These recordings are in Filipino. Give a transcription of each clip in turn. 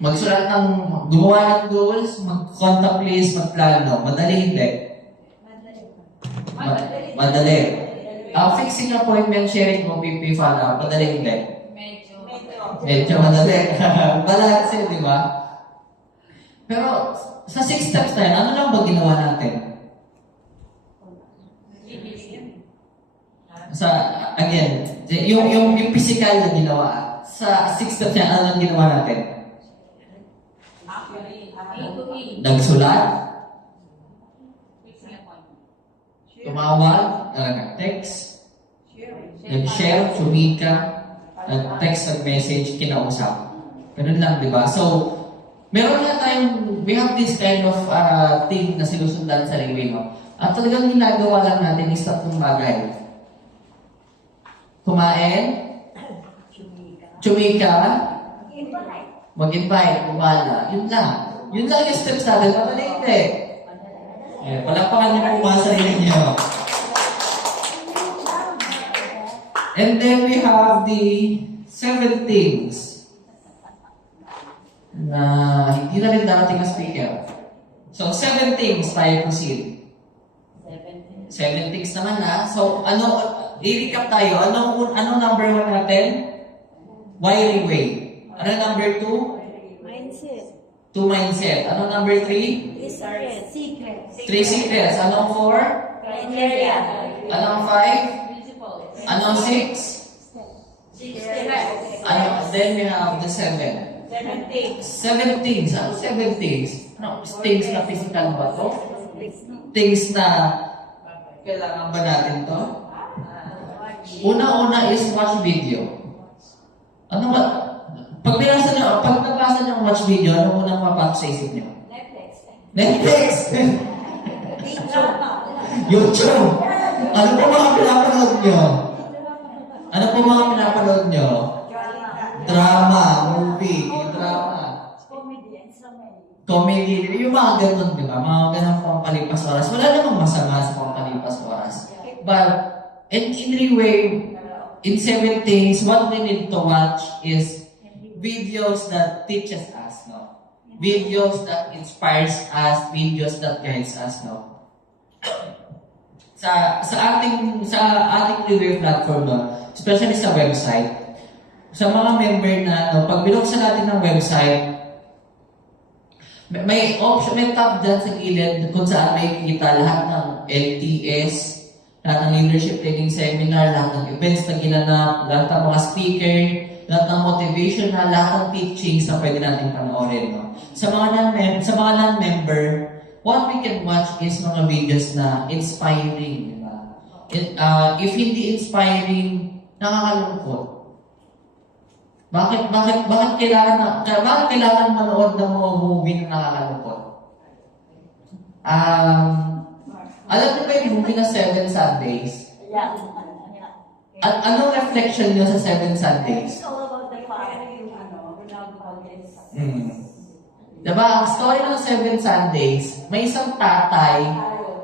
Magsulat ng, gumawa ng goals, mag-contact list, magplano. Madali hindi. Madali. Fixing appointment, sharing OPP, follow-up. Madali hindi. Medyo madali. Balance yun, di ba? Pero sa 6 steps na yan, ano lang ba ginawa natin? Again, yung physical na ginawa. Sa 6 steps na yan, ano lang ginawa natin? Nagsulat, tumawag, nag-text, nag-share, sumika, nag-text, nag-message, kinausap. Ganun lang, di ba? So, meron nga tayong, we have this kind of thing na sinusundan sa sarili mo. At talagang ginagawa lang natin is tatlong bagay. Kumain, chumika, mag-invite, kumala. Yun lang. Yun lang yung steps natin. Madali hindi. Palakpakan niyo po mga sarili niyo. And then we have the 7 things na hindi na rin darating na speaker. So, 7 things tayo proceed. 7 things naman na. So, i-recap tayo. Ano number 1 natin? Wiring way. Ano number 2? Mindset. 2 mindset. Ano number 3? Secret. 3 secrets. Anong 4? Criteria. Anong 5? Anong 6? Then we have the 7. 7 things. Ano 7 things? Ano, things na physical ba to? Things na kailangan ba natin to? Una-una is watch video. Ano ba? Pag nabasa niyo ang watch video, ano unang mapasok sa isip niyo? Netflix! YouTube! Ano po mga pinapanood niyo? Ano po mga pinapanood niyo? Drama, movie, drama. Comedy. Yung mga ganun, di ba? Mga ganun pampalipas oras. Wala namang masama sa pampalipas oras. But, in any way, in 7 things, what we need to watch is videos that teaches us, no? Videos that inspires us, videos that guides us, no? Sa ating Libre platform, no? Especially sa website, sa mga member na, no, pag binuksan natin ng website, may option, may tab dyan sa gilid kung saan may kita lahat ng LTS, lahat ng leadership training seminar, lahat ng events na ginanap, lahat ng mga speaker, lahat ng motivational, lahat ng teachings na pwede natin panoorin. No? Sa mga non-member, what we can watch is mga videos na inspiring. Diba? If hindi inspiring, nakakalungkot. Bakit kailangan manood ng mga movie na nakakalungkot? Alam niyo ba yung movie na 7 Sundays? At anong reflection niyo sa 7 Sundays? Diba, ang story ng 7 Sundays, may isang tatay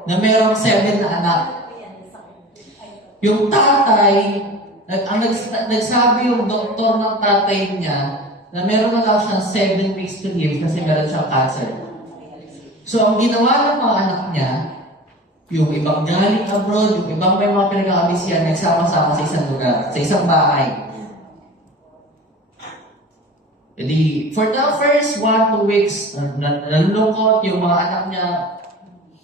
na mayroong 7 na anak. Yung tatay, nagsabi yung doktor ng tatay niya na meron na lang siyang 7 weeks to live kasi meron siyang cancer. So, ang ginawa ng mga anak niya, yung ibang galing abroad, yung ibang may mga pinag-aabisihan, nagsama-sama sa isang lugar, sa isang bahay. Jadi, for the first 1-2 weeks, nalulungkot yung mga anak niya,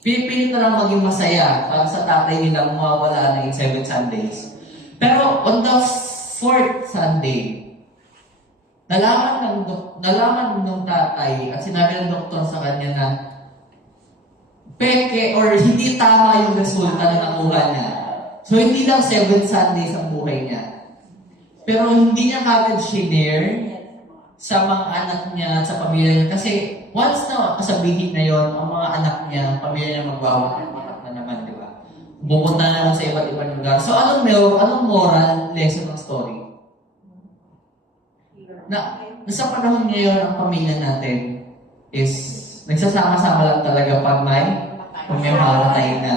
pinipilit na lang maging masaya para sa tatay nilang mawawala na yung 7 Sundays. Pero on the 4th Sunday, nalaman ng tatay at sinabi ng doktor sa kanya na peke or hindi tama yung resulta na nakuha niya. So, hindi lang 7 Sundays ang buhay niya. Pero hindi niya kagad shinare sa mga anak niya, sa pamilya niya. Kasi once na kasabihin na yon, ang mga anak niya, pamilya niya magwawakan na naman, di ba? Pupunta na naman sa iba't ibang lugar. So, anong moral lesson ng story? Na sa panahon ngayon, ang pamilya natin is nagsasama-sama lang talaga pag may mamatay na.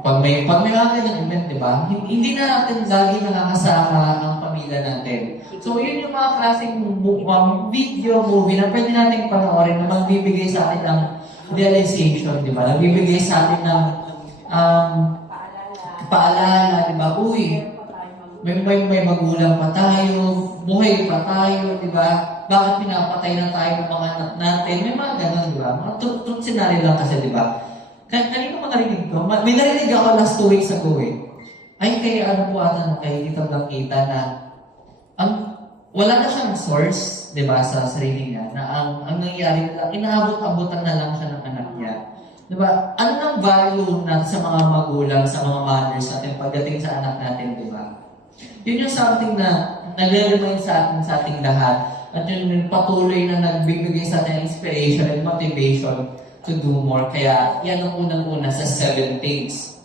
Pag may mga ganang event, di ba? Hindi na natin lagi nakakasama ang pamilya natin. So, yun yung mga klaseng video, movie na pwede natin panoorin na magbibigay sa atin ng realization, di ba? Nagbibigay sa atin ng paalala, di ba? Uy, may magulang pa tayo, buhay pa tayo, di ba? Bakit pinapatay na tayo ng mga anak natin? May mga ganun, di ba? Mga truth scenario lang kasi, di ba? Kanina ko narinig ko, may narinig ako last 2 weeks ago eh. Ay, kaya ano po ata kay Tito Blanquita na wala na siyang source, di ba, sa sarili niya, na ang nangyayari nila, inaabot-abutan na lang siya ng anak niya. Di ba? Ano nang value natin sa mga magulang, sa mga mothers natin pagdating sa anak natin, di ba? Yun yung something na nagre-remind sa ating lahat at yun yung patuloy na nagbibigay sa atin inspiration and motivation to do more. Kaya yan ang unang-una sa 7 things.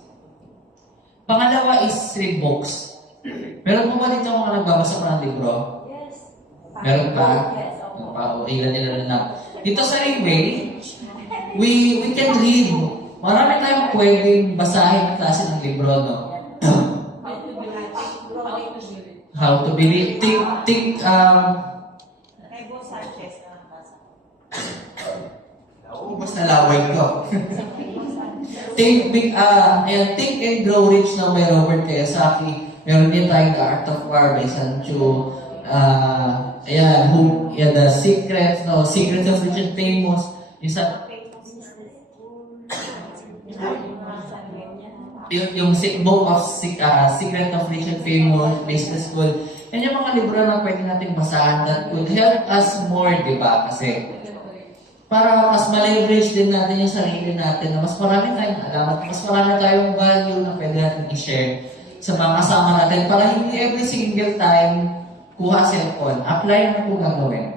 Pangalawa is read books. Meron po ba dito mga nagbabasa pa ng libro? Yes. Meron pa? Yes. O ilan na. Dito sa Ringway, we can read. Marami tayong pwedeng basahin na klase ng libro, no? How to believe. Think, ubos na laway ko. Think and Grow Rich na may Robert Kiyosaki. Meron din tayong The Art of War by Sancho. The Secrets of Rich and Famous. Yung book of Secret of Rich and Famous, Business School. Yan yung mga libro na pwede natin basahan that could help us more, di ba? Kasi para mas ma-leverage din natin yung sarili natin na mas marami tayong alam at mas marami tayong value na pwede natin i-share sa mga kasama natin para hindi every single time kuha cellphone, apply na po gagawin.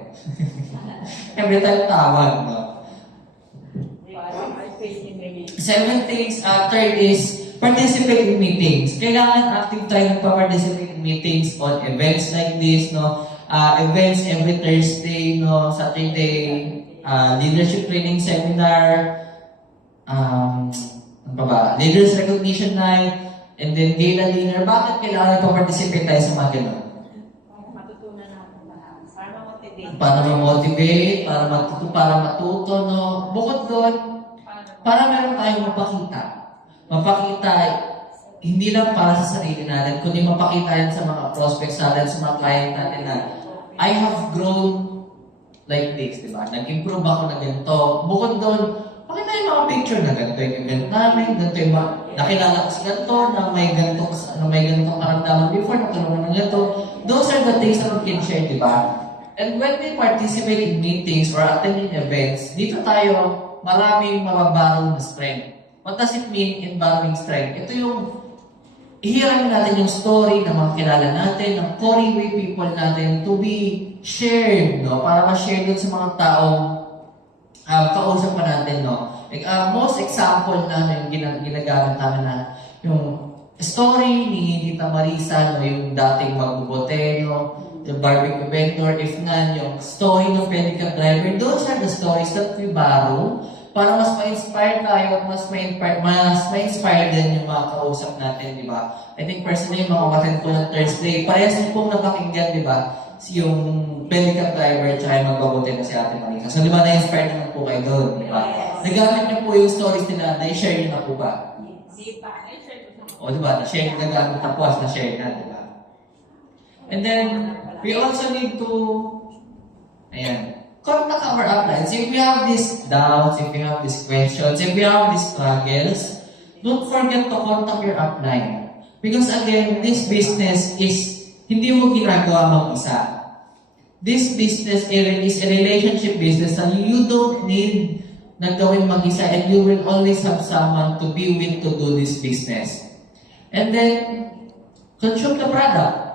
Every time tawag, no? 7 things. Third is participate in meetings. Kailangan active tayo magpa-participate in meetings on events like this, no? Events every Thursday, no? Saturday, leadership training seminar, ano pa ba? Leaders recognition night, and then gala dinner. Bakit kailangan pa-participate tayo sa mga ganun? Matutunan natin lahat. Para ma-motivate. Para matuto, no? Bukod doon, para meron tayong mapakita, hindi lang para sa sarili natin, kundi mapakita yan sa mga prospects natin, sa mga client natin na I have grown like this, di ba? Nag-improve ako na ganito. Bukod doon, pakita yung mga picture na ganito yung event namin, ganito yung nakilala ko sa ganito, na may ganitong karamdaman before, natulungan ng ganito. Those are the things that we can share, di ba? And when we participate in meetings or attending events, dito tayo maraming mababarong na strength. What does it mean in borrowing strength? Ito yung ihiramin natin yung story ng mga kilala natin, ng core way people natin to be shared, no? Para ma-share dun sa mga taong kausap pa natin, no? Like, most example namin, ginagamit namin na yung story ni Tita Marisa, no? Yung dating magbubote, no? Yung barbecue vendor, if none, yung story ng pedicab driver. Those are the stories that we borrow para mas ma-inspire tayo at mas ma-inspire din yung mga kausap natin, di ba? I think personally, mga kapatid ko ng Thursday, parehas din pong napakinggan, di ba? Yung pedicab driver at yung magbabote na si Ate Marisa. So, di ba, na-inspire naman po kayo doon, di ba? Nagamit niyo po yung stories nila, na-share niyo na po ba? Hindi pa. O, di ba? Na-share, nagamit na po as na-share na, di ba? And then, we also need to, contact our uplines. If we have these doubts, if we have these questions, if we have these struggles, don't forget to contact your upline. Because again, this business is, hindi mo ginagawa mag-isa. This business is a relationship business and you don't need na gawin mag-isa and you will always have someone to be with to do this business. And then, consume the product.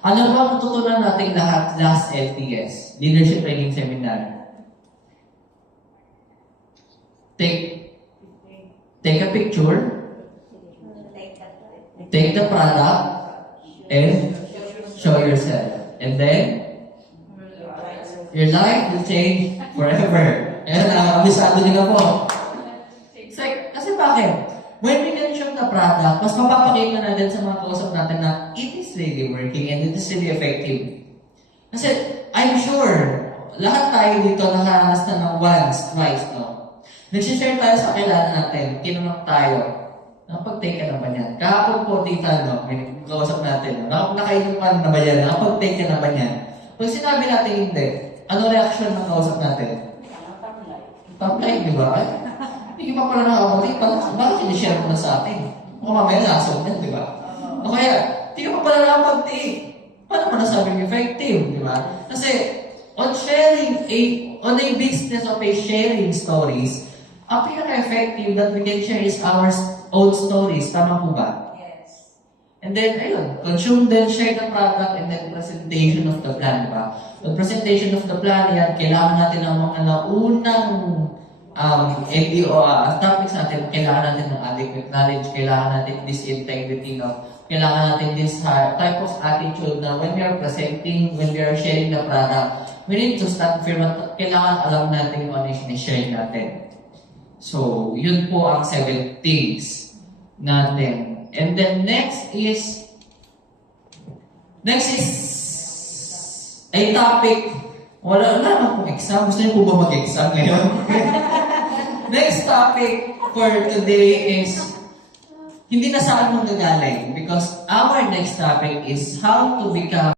Ano ba matutunan natin lahat last LTS? Leadership Training Seminar. Take a picture. Take the product. And show yourself. And then, your life will change forever. Ayan, abisado nyo na po. Kasi bakit? when we can show the product, mas mapapakita natin sa mga kausap natin na it is really working and it is really effective. Kasi, I'm sure, lahat tayo dito nakaranas na ng once, twice, no? Nagsishare tayo sa kakilala natin, tinanong tayo, nakapag-take ka na ba yan? Kahapon po, tita, no? May kausap natin, no? Nakainom ka na ba yan? Nakapag-take ka na ba yan? Pag sinabi natin hindi, ano reaction ng kausap natin? Tamlay, di ba? Hindi ka pa pala nakakapag-take, bakit sinishare mo na sa atin? O mamaya nasog yan, di ba? O kaya, hindi ka pa pala nakakapag-take. Paano mo nasabing effective, di ba? Kasi, on a business of sharing stories, ang pinaka-effective that we can share is our own stories. Tama po ba? Yes. And then, ayun, consume then share the product, and then presentation of the plan, di ba? The presentation of the plan, yan, kailangan natin ng mga naunang LDO topics natin, kailangan natin ng adequate knowledge, kailangan natin this integrity, no? Kailangan natin this type of attitude na when we are presenting, when we are sharing the product, we need to start firm at kailangan alam natin kung ano yung sinishare natin. So, yun po ang 7 things natin. And then next is a topic. Wala naman pong exam. Gusto niyo po ba mag-exam ngayon? Next topic for today is hindi na sa akin manggagaling because our next topic is how to become